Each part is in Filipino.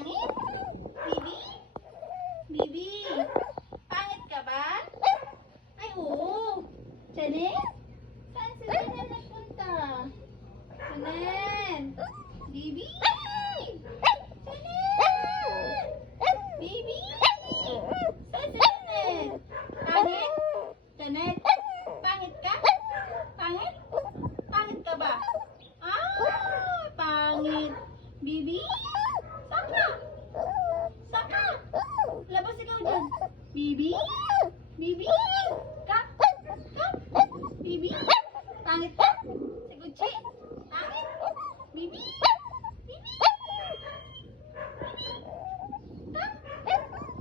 Pangit? Bibi? Bibi? Pangit ka ba? Ay, oo. Chanel? Saan si Chanel nagpunta? Chanel? Bibi? Chanel? Bibi? Saan si Chanel? Pangit? Chanel? Pangit ka? Pangit? Pangit ka ba? Ah, pangit. Bibi? Saka? Saka? Labas ikaw dyan. Bibi? Bibi? Kap? Kap? Bibi? Pangit ka? Si Gucci? Pangit? Bibi? Bibi? Kap?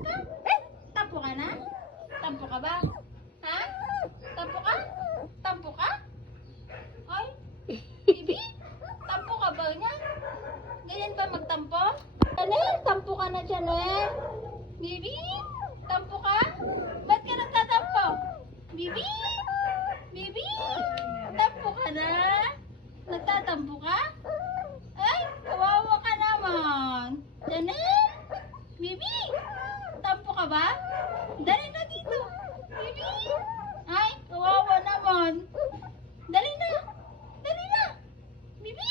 Kap? Tampo ka na? Tampo ka ba? Ha? Tampo ka? Tampo ka? Ay? Bibi? Tampo ka ba niya? Ganyan ba magtampo? Chanel, tampo ka na, Chanel. Bibi? Tampo ka? Ba't ka nagtatampo? Bibi? Bibi? Tampo ka na? Nagtatampo ka? Ay, kawawa ka naman. Chanel? Bibi? Tampo ka ba? Dali na dito. Bibi? Ay, kawawa naman. Dali na. Dali na. Bibi?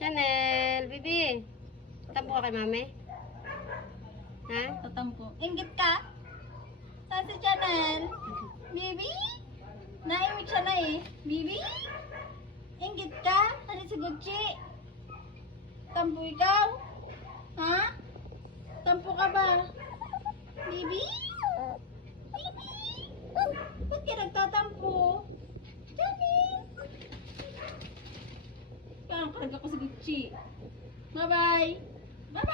Chanel, Bibi. Tampo ka kay mami? Ha? Tatampo. Inggit ka? Saan si Chanel? Bibi? Naimik siya na eh. Bibi? Inggit ka? Ano si Gucci? Tampo ikaw? Ha? Tampo ka ba? Bibi? Bibi? Ba't ka nagtatampo? Chanel? Kaya karga ko si Gucci. Bye-bye. Bye-bye.